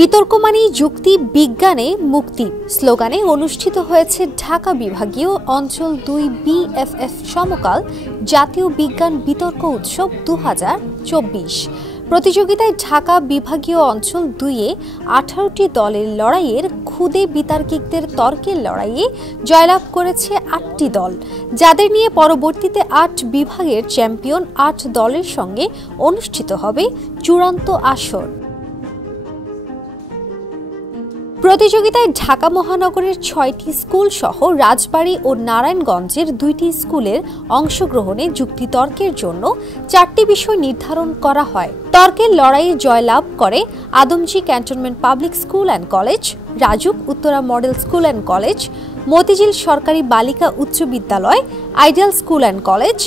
বিতর্ক মানেই যুক্তি, বিজ্ঞানে মুক্তি স্লোগানে অনুষ্ঠিত হয়েছে ঢাকা বিভাগীয় অঞ্চল ২ বিএফএফ সমকাল জাতীয় বিজ্ঞান বিতর্ক উৎসব ২০২৪। প্রতিযোগিতায় ঢাকা বিভাগীয় অঞ্চল ২-এ ১৮টি দলের লড়াইয়ের খুদে বিতার্কিকদের তর্কের লড়াইয়ে জয়লাভ করেছে ৮টি দল, যাদের নিয়ে পরবর্তীতে ৮ বিভাগের চ্যাম্পিয়ন ৮ দলের সঙ্গে অনুষ্ঠিত হবে চূড়ান্ত আসর। প্রতিযোগিতায় ঢাকা মহানগরের ৬টি স্কুল সহ রাজবাড়ী ও নারায়ণগঞ্জের ২টি স্কুলের অংশগ্রহণে যুক্তিতর্কের জন্য ৪টি বিষয় নির্ধারণ করা হয়। তর্কের লড়াইয়ে জয়লাভ করে Adamjee cantonment public school and college, Rajuk Uttara model school and college, Motijheel সরকারি বালিকা উচ্চ বিদ্যালয়, আইডিয়াল স্কুল অ্যান্ড কলেজ,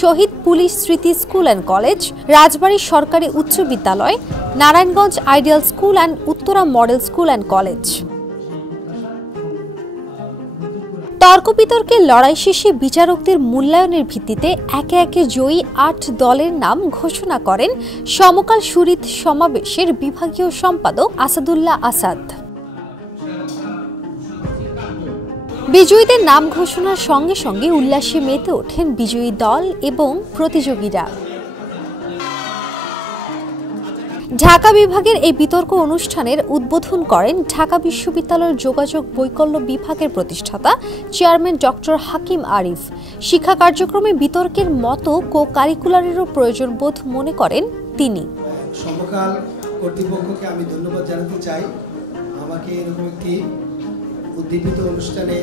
শহীদ পুলিশ স্মৃতি স্কুল অ্যান্ড কলেজ, রাজবাড়ী সরকারি উচ্চ বিদ্যালয়, Narayanganj ideal school and Uttara model school and college. তর্ক বিতর্কের লড়াই শেষে বিচারকদের মূল্যায়নের ভিত্তিতে একে একে জয়ী ৮ দলের নাম ঘোষণা করেন সমকাল সুরিত সমাবেশের বিভাগীয় সম্পাদক আসাদুল্লাহ আসাদ। বিজয়ীদের নাম ঘোষণার সঙ্গে সঙ্গে উল্লাসে মেতে ওঠেন বিজয়ী দল এবং প্রতিযোগীরা। ঢাকা বিভাগের এই বিতর্ক অনুষ্ঠানের উদ্বোধন করেন ঢাকা বিশ্ববিদ্যালয়ের যোগাযোগ বৈকল্য বিভাগের প্রতিষ্ঠাতা চেয়ারম্যান ডক্টর হাকিম আরিফ। শিক্ষা কার্যক্রমে বিতর্কের মতো কো-কারিকুলারেরও প্রয়োজন বোধ মনে করেন তিনি। সমকাল কর্তৃপক্ষকে আমি ধন্যবাদ জানাতে চাই, আমাকে এরকম একটি উদ্দীপিত অনুষ্ঠানে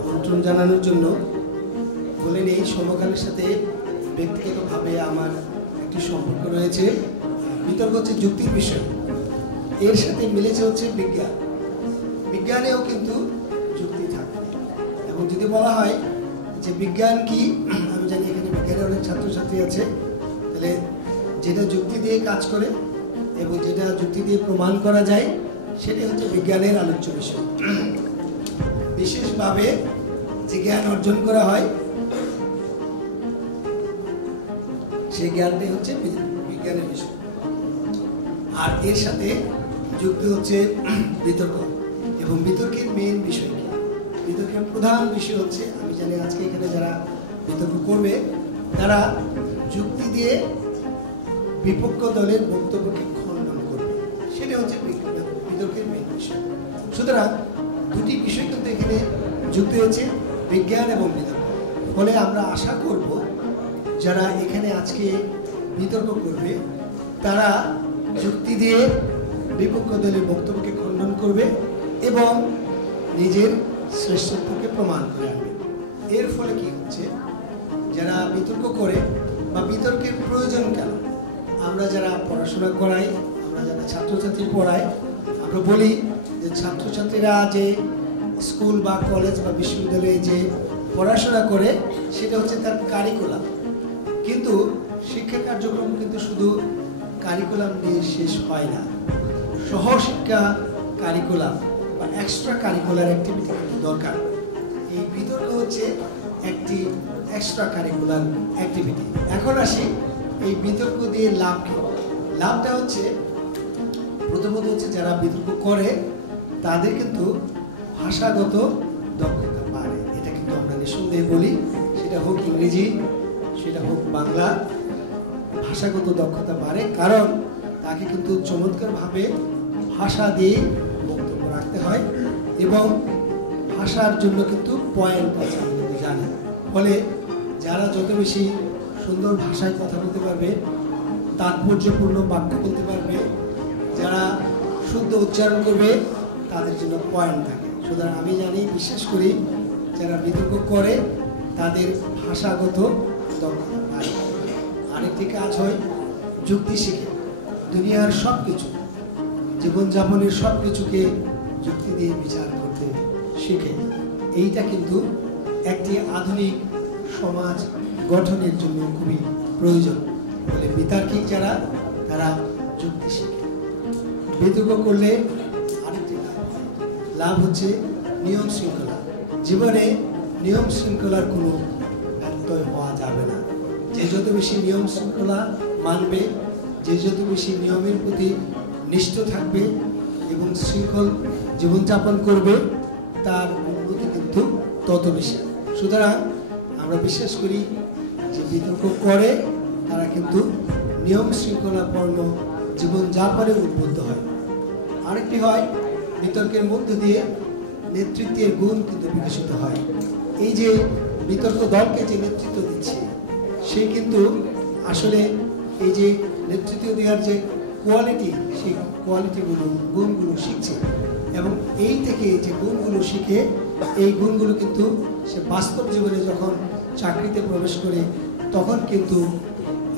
আমন্ত্রণ জানানোর জন্য। বলেন, এই সমকালের সাথে ব্যক্তিগতভাবে আমার একটি সম্পর্ক রয়েছে। বিতর্ক হচ্ছে যুক্তির বিষয়, এর সাথে মিলেছে হচ্ছে বিজ্ঞান। বিজ্ঞানেও কিন্তু যুক্তি থাকে, এবং যদি বলা হয় যে বিজ্ঞান কি, আমি জানি এখানে বিজ্ঞানের অনেক ছাত্রছাত্রী আছে, তাহলে যেটা যুক্তি দিয়ে কাজ করে এবং যেটা যুক্তি দিয়ে প্রমাণ করা যায় সেটাই হচ্ছে বিজ্ঞানের আলোচ্য বিষয়। বিশেষভাবে যে জ্ঞান অর্জন করা হয় সেই জ্ঞানটাই হচ্ছে বিজ্ঞানের বিষয়। আর এর সাথে যুক্তি হচ্ছে বিতর্ক, এবং বিতর্কের মেইন বিষয় কি, বিতর্কের প্রধান বিষয় হচ্ছে, আমি জানি আজকে এখানে যারা বিতর্ক করবে তারা যুক্তি দিয়ে বিপক্ষ দলের বক্তব্যকে খণ্ডন করবে, সেটা হচ্ছে বিতর্কের মেইন বিষয়। সুতরাং দুটি বিষয় কিন্তু এখানে যুক্ত হয়েছে, বিজ্ঞান এবং বিতর্ক। ফলে আমরা আশা করব যারা এখানে আজকে বিতর্ক করবে তারা যুক্তি দিয়ে বিপক্ষ দলের বক্তব্যকে খণ্ডন করবে এবং নিজের শ্রেষ্ঠত্বকে প্রমাণ করে আনবে। এর ফলে কি হচ্ছে, যারা বিতর্ক করে বা বিতর্কের প্রয়োজন কেন, আমরা যারা পড়াশোনা করাই, আমরা যারা ছাত্রছাত্রী পড়াই, আমরা বলি যে ছাত্রছাত্রীরা যে স্কুল বা কলেজ বা বিশ্ববিদ্যালয়ে যে পড়াশোনা করে সেটা হচ্ছে তার কারিকুলাম, কিন্তু শিক্ষা কার্যক্রম কিন্তু শুধু কারিকুলাম দিয়ে শেষ হয় না। সহশিক্ষা কারিকুলাম বা এক্সট্রা কারিকুলার অ্যাক্টিভিটি কিন্তু দরকার। এই বিতর্ক হচ্ছে একটি এক্সট্রা কারিকুলার অ্যাক্টিভিটি। এখন আসি এই বিতর্ক দিয়ে লাভ কি। লাভটা হচ্ছে, প্রথমত হচ্ছে যারা বিতর্ক করে তাদের কিন্তু ভাষাগত দক্ষতা বাড়ে। এটা কিন্তু আমরা নিঃসন্দেহে বলি, সেটা হোক ইংরেজি, সেটা হোক বাংলা, ভাষাগত দক্ষতা বাড়ে, কারণ তাকে কিন্তু চমৎকারভাবে ভাষা দিয়ে বক্তব্য রাখতে হয় এবং ভাষার জন্য কিন্তু পয়েন্ট আছে, আমি কিন্তু জানি। ফলে যারা যত বেশি সুন্দর ভাষায় কথা বলতে পারবে, তাৎপর্যপূর্ণ বাক্য বলতে পারবে, যারা শুদ্ধ উচ্চারণ করবে, তাদের জন্য পয়েন্ট থাকে। সুতরাং আমি জানি, বিশেষ করে যারা বিতর্ক করে তাদের ভাষাগত দক্ষতা বাড়ে। আরেকটি কাজ হয় যুক্তি শিখে, দুনিয়ার সব কিছু, জীবনযাপনের সব কিছুকে যুক্তি দিয়ে বিচার করতে শিখে। এইটা কিন্তু একটি আধুনিক সমাজ গঠনের জন্য খুবই প্রয়োজন। বলে বিতার্কিক যারা, তারা যুক্তি শিখে। বিতর্ক করলে আরেকটি লাভ হচ্ছে নিয়ম শৃঙ্খলা। জীবনে নিয়ম শৃঙ্খলার কোনো ব্যত্যয় হওয়া যাবে না। যে যত বেশি নিয়ম শৃঙ্খলা মানবে, যে যত বেশি নিয়মের প্রতি নিষ্ঠ থাকবে, এবং শৃঙ্খল জীবনযাপন করবে তার উন্নতি কিন্তু তত বেশি। সুতরাং আমরা বিশ্বাস করি যে বিতর্ক করে তারা কিন্তু নিয়ম শৃঙ্খলাপূর্ণ জীবনযাপনে উদ্বুদ্ধ হয়। আরেকটি হয় বিতর্কের মধ্য দিয়ে নেতৃত্বের গুণ কিন্তু বিকশিত হয়। এই যে বিতর্ক দলকে যে নেতৃত্ব দিচ্ছে সে কিন্তু আসলে এই যে নেতৃত্ব দেওয়ার যে কোয়ালিটি, সেই কোয়ালিটিগুলো গুণগুলো শিখছে এবং এই থেকে যে গুণগুলো শিখে এই গুণগুলো কিন্তু সে বাস্তব জীবনে যখন চাকরিতে প্রবেশ করে তখন কিন্তু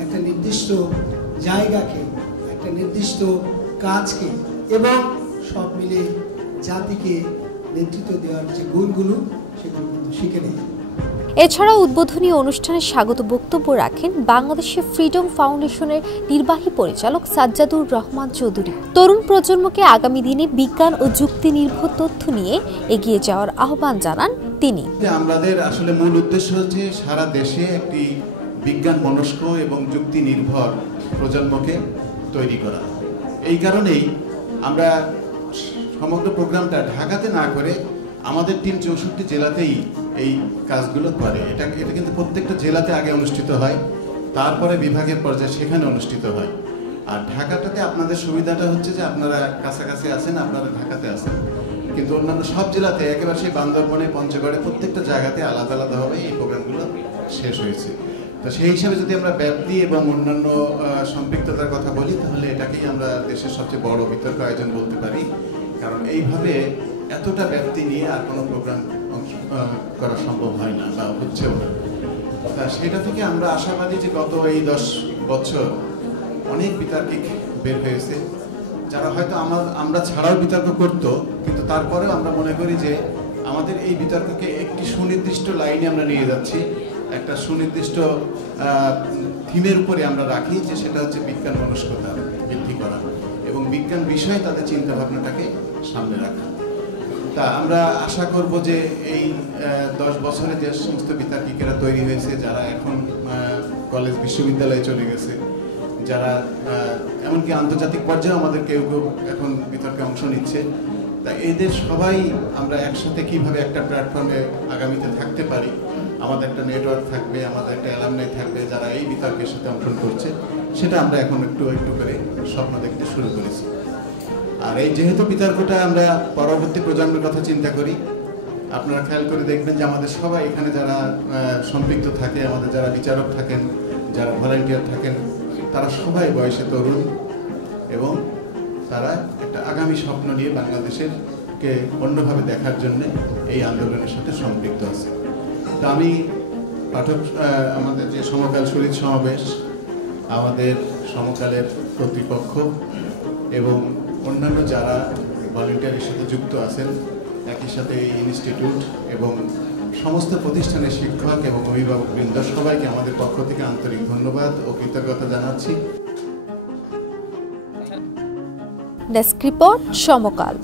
একটা নির্দিষ্ট জায়গাকে, একটা নির্দিষ্ট কাজকে এবং সব মিলে জাতিকে নেতৃত্ব দেওয়ার যে গুণগুলো সেগুলো কিন্তু শিখে নেয়। এছাড়া উদ্বোধনী অনুষ্ঠানে স্বাগত বক্তব্য রাখেন বাংলাদেশের ফ্রিডম ফাউন্ডেশনের নির্বাহী পরিচালক সাজ্জাদুর রহমান চৌধুরী। তরুণ প্রজন্মকে আগামী দিনে বিজ্ঞান ও যুক্তি নির্ভর তথ্য নিয়ে এগিয়ে যাওয়ার আহ্বান জানান তিনি। আমাদের আসলে মূল উদ্দেশ্য হচ্ছে সারা দেশে একটি বিজ্ঞান মনস্ক এবং যুক্তি নির্ভর প্রজন্মকে তৈরি করা। এই কারণেই আমরা সমগ্র প্রোগ্রামটা ঢাকাতে না করে আমাদের টিম 64 জেলাতেই এই কাজগুলো করে। এটা কিন্তু প্রত্যেকটা জেলাতে আগে অনুষ্ঠিত হয়, তারপরে বিভাগের পর্যায়ে সেখানে অনুষ্ঠিত হয়। আর ঢাকাটাতে আপনাদের সুবিধাটা হচ্ছে যে আপনারা কাছাকাছি আছেন, আপনারা ঢাকাতে আছেন, কিন্তু অন্যান্য সব জেলাতে একেবারে সেই বান্দরবনে, পঞ্চগড়ে প্রত্যেকটা জায়গাতে আলাদা আলাদাভাবে এই প্রোগ্রামগুলো শেষ হয়েছে। তো সেই হিসাবে যদি আমরা ব্যাপ্তি এবং অন্যান্য সম্পৃক্ততার কথা বলি তাহলে এটাকেই আমরা দেশের সবচেয়ে বড় বিতর্ক আয়োজন বলতে পারি। কারণ এইভাবে এতটা ব্যাপ্তি নিয়ে আর কোনো প্রোগ্রাম করা সম্ভব হয় না বা হচ্ছেও না। তা সেটা থেকে আমরা আশাবাদী যে গত এই 10 বছর অনেক বিতার্কিক বের হয়েছে, যারা হয়তো আমরা ছাড়াও বিতর্ক করতো, কিন্তু তারপরেও আমরা মনে করি যে আমাদের এই বিতর্ককে একটি সুনির্দিষ্ট লাইনে আমরা নিয়ে যাচ্ছি, একটা সুনির্দিষ্ট থিমের উপরে আমরা রাখি, যে সেটা হচ্ছে বিজ্ঞান মনস্কতা বৃদ্ধি করা এবং বিজ্ঞান বিষয়ে তাদের চিন্তা ভাবনাটাকে সামনে রাখা। তা আমরা আশা করব যে এই 10 বছরে যে সমস্ত বিতার্কিকেরা তৈরি হয়েছে, যারা এখন কলেজ বিশ্ববিদ্যালয়ে চলে গেছে, যারা এমনকি আন্তর্জাতিক পর্যায়ে আমাদের কেউ কেউ এখন বিতর্কে অংশ নিচ্ছে, তা এদের সবাই আমরা একসাথে কিভাবে একটা প্ল্যাটফর্মে আগামীতে থাকতে পারি, আমাদের একটা নেটওয়ার্ক থাকবে, আমাদের একটা অ্যালামনাই থাকবে যারা এই বিতর্কের সাথে অংশগ্রহণ করছে, সেটা আমরা এখন একটু একটু করে স্বপ্ন দেখতে শুরু করেছি। আর এই যেহেতু বিতর্কটা আমরা পরবর্তী প্রজন্মের কথা চিন্তা করি, আপনারা খেয়াল করে দেখবেন যে আমাদের সবাই এখানে যারা সম্পৃক্ত থাকে, আমাদের যারা বিচারক থাকেন, যারা ভলান্টিয়ার থাকেন, তারা সবাই বয়সে তরুণ এবং তারা একটা আগামী স্বপ্ন নিয়ে বাংলাদেশেরকে অন্যভাবে দেখার জন্য এই আন্দোলনের সাথে সম্পৃক্ত আছে। তো আমি পাঠক, আমাদের যে সমকাল শরীর সমাবেশ, আমাদের সমকালের কর্তৃপক্ষ এবং অন্যান্য যারা ভলান্টিয়ারের সাথে যুক্ত আছেন, একই সাথে এই ইনস্টিটিউট এবং সমস্ত প্রতিষ্ঠানের শিক্ষক এবং অভিভাবকবৃন্দ সবাইকে আমাদের পক্ষ থেকে আন্তরিক ধন্যবাদ ও কৃতজ্ঞতা জানাচ্ছি। ডেস্ক রিপোর্ট সমকাল।